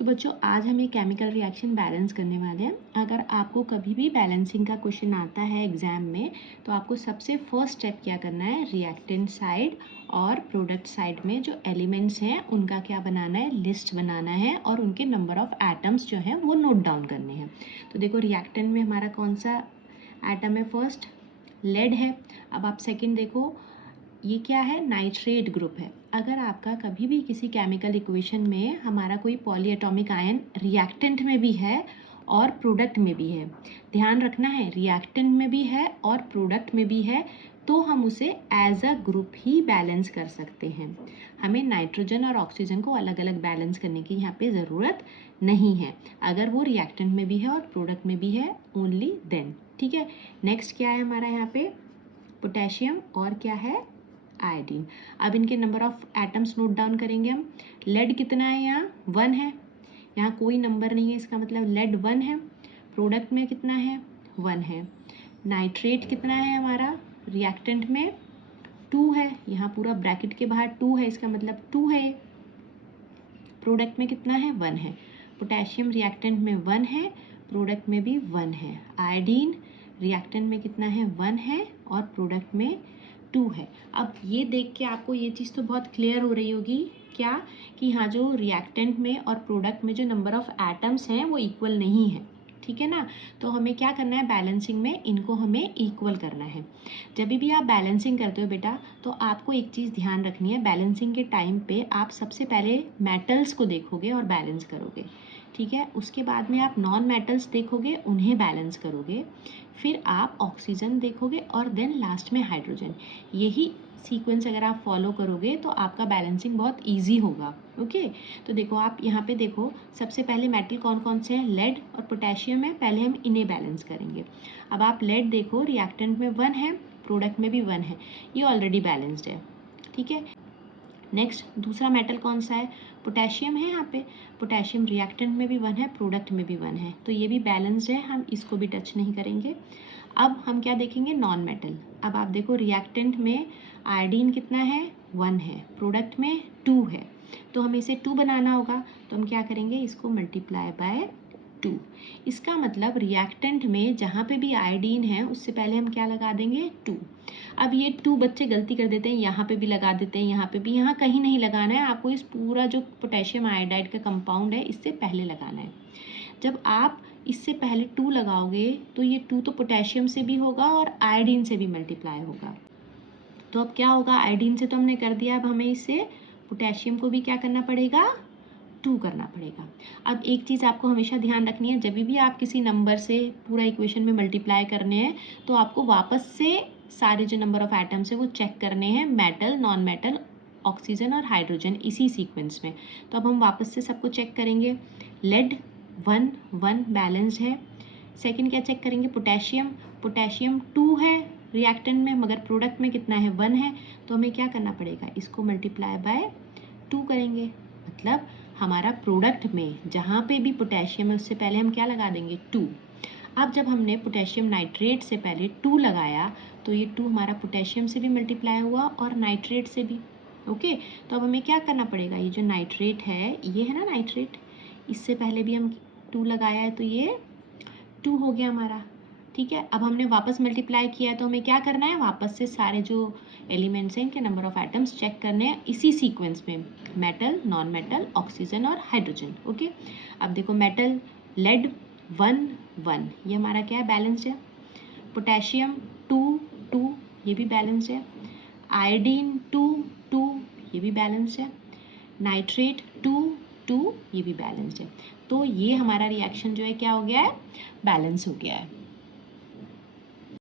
तो बच्चों आज हम ये केमिकल रिएक्शन बैलेंस करने वाले हैं। अगर आपको कभी भी बैलेंसिंग का क्वेश्चन आता है एग्जाम में तो आपको सबसे फर्स्ट स्टेप क्या करना है, रिएक्टेंट साइड और प्रोडक्ट साइड में जो एलिमेंट्स हैं उनका क्या बनाना है, लिस्ट बनाना है और उनके नंबर ऑफ एटम्स जो हैं वो नोट डाउन करने हैं। तो देखो रिएक्टेंट में हमारा कौन सा एटम है, फर्स्ट लेड है। अब आप सेकेंड देखो, ये क्या है, नाइट्रेट ग्रुप है। अगर आपका कभी भी किसी केमिकल इक्वेशन में हमारा कोई पॉलीएटॉमिक आयन रिएक्टेंट में भी है और प्रोडक्ट में भी है, ध्यान रखना है रिएक्टेंट में भी है और प्रोडक्ट में भी है, तो हम उसे एज अ ग्रुप ही बैलेंस कर सकते हैं। हमें नाइट्रोजन और ऑक्सीजन को अलग अलग बैलेंस करने की यहाँ पे ज़रूरत नहीं है, अगर वो रिएक्टेंट में भी है और प्रोडक्ट में भी है ओनली देन। ठीक है, नेक्स्ट क्या है हमारा यहाँ पे, पोटेशियम और क्या है, आयोडीन। अब इनके number of atoms note down करेंगे हम। लेड कितना है, यहाँ 1 है, यहाँ कोई नंबर नहीं है, इसका मतलब लेड 1 है। प्रोडक्ट में कितना है, 1 है। नाइट्रेट कितना है हमारा, रिएक्टेंट में 2 है, यहाँ पूरा ब्रैकेट के बाहर 2 है, इसका मतलब 2 है। प्रोडक्ट में कितना है, 1 है। पोटेशियम रिएक्टेंट में 1 है, प्रोडक्ट में भी 1 है। आयोडीन रिएक्टेंट में कितना है, 1 है और प्रोडक्ट में 2 है। अब ये देख के आपको ये चीज़ तो बहुत क्लियर हो रही होगी क्या, कि हाँ जो रिएक्टेंट में और प्रोडक्ट में जो नंबर ऑफ एटम्स हैं वो इक्वल नहीं है, ठीक है ना। तो हमें क्या करना है, बैलेंसिंग में इनको हमें इक्वल करना है। जब भी आप बैलेंसिंग करते हो बेटा तो आपको एक चीज़ ध्यान रखनी है, बैलेंसिंग के टाइम पे आप सबसे पहले मेटल्स को देखोगे और बैलेंस करोगे, ठीक है। उसके बाद में आप नॉन मेटल्स देखोगे, उन्हें बैलेंस करोगे, फिर आप ऑक्सीजन देखोगे और देन लास्ट में हाइड्रोजन। यही सीक्वेंस अगर आप फॉलो करोगे तो आपका बैलेंसिंग बहुत इजी होगा। ओके, तो देखो आप यहाँ पे देखो, सबसे पहले मेटल कौन कौन से हैं, लेड और पोटेशियम है, पहले हम इन्हें बैलेंस करेंगे। अब आप लेड देखो, रिएक्टेंट में 1 है, प्रोडक्ट में भी 1 है, ये ऑलरेडी बैलेंस्ड है, ठीक है। नेक्स्ट दूसरा मेटल कौन सा है, पोटेशियम है, यहाँ पे पोटेशियम रिएक्टेंट में भी 1 है, प्रोडक्ट में भी 1 है, तो ये भी बैलेंस्ड है, हम इसको भी टच नहीं करेंगे। अब हम क्या देखेंगे, नॉन मेटल। अब आप देखो रिएक्टेंट में आयोडीन कितना है, 1 है, प्रोडक्ट में 2 है, तो हमें इसे 2 बनाना होगा, तो हम क्या करेंगे, इसको मल्टीप्लाई बाय 2। इसका मतलब रिएक्टेंट में जहाँ पे भी आयोडीन है उससे पहले हम क्या लगा देंगे, 2। अब ये 2 बच्चे गलती कर देते हैं, यहाँ पे भी लगा देते हैं, यहाँ पे भी, यहाँ कहीं नहीं लगाना है आपको, इस पूरा जो पोटेशियम आयोडाइड का कंपाउंड है इससे पहले लगाना है। जब आप इससे पहले 2 लगाओगे तो ये 2 तो पोटेशियम से भी होगा और आयोडीन से भी मल्टीप्लाई होगा, तो अब क्या होगा, आयोडीन से तो हमने कर दिया, अब हमें इससे पोटेशियम को भी क्या करना पड़ेगा, 2 करना पड़ेगा। अब एक चीज़ आपको हमेशा ध्यान रखनी है, जब भी आप किसी नंबर से पूरा इक्वेशन में मल्टीप्लाई करने हैं तो आपको वापस से सारे जो नंबर ऑफ एटम्स है वो चेक करने हैं, मेटल, नॉन मेटल, ऑक्सीजन और हाइड्रोजन, इसी सीक्वेंस में। तो अब हम वापस से सबको चेक करेंगे। लेड 1 1 बैलेंस्ड है। सेकेंड क्या चेक करेंगे, पोटेशियम, पोटेशियम 2 है रिएक्टेंट में, मगर प्रोडक्ट में कितना है, 1 है, तो हमें क्या करना पड़ेगा, इसको मल्टीप्लाई बाय 2 करेंगे। मतलब हमारा प्रोडक्ट में जहाँ पे भी पोटेशियम है उससे पहले हम क्या लगा देंगे, 2। अब जब हमने पोटेशियम नाइट्रेट से पहले 2 लगाया तो ये 2 हमारा पोटेशियम से भी मल्टीप्लाई हुआ और नाइट्रेट से भी। ओके, तो अब हमें क्या करना पड़ेगा, ये जो नाइट्रेट है, ये है ना नाइट्रेट, इससे पहले भी हम 2 लगाया है तो ये 2 हो गया हमारा, ठीक है। अब हमने वापस मल्टीप्लाई किया है तो हमें क्या करना है, वापस से सारे जो एलिमेंट्स हैं इनके नंबर ऑफ एटम्स चेक करने हैं इसी सीक्वेंस में, मेटल, नॉन मेटल, ऑक्सीजन और हाइड्रोजन। ओके, अब देखो मेटल, लेड 1 1, ये हमारा क्या है, बैलेंस्ड है। पोटेशियम 2 2, ये भी बैलेंस्ड है। आयोडीन 2 2, ये भी बैलेंस्ड है। नाइट्रेट 2 2, ये भी बैलेंस्ड है। तो ये हमारा रिएक्शन जो है क्या हो गया है, बैलेंस हो गया है।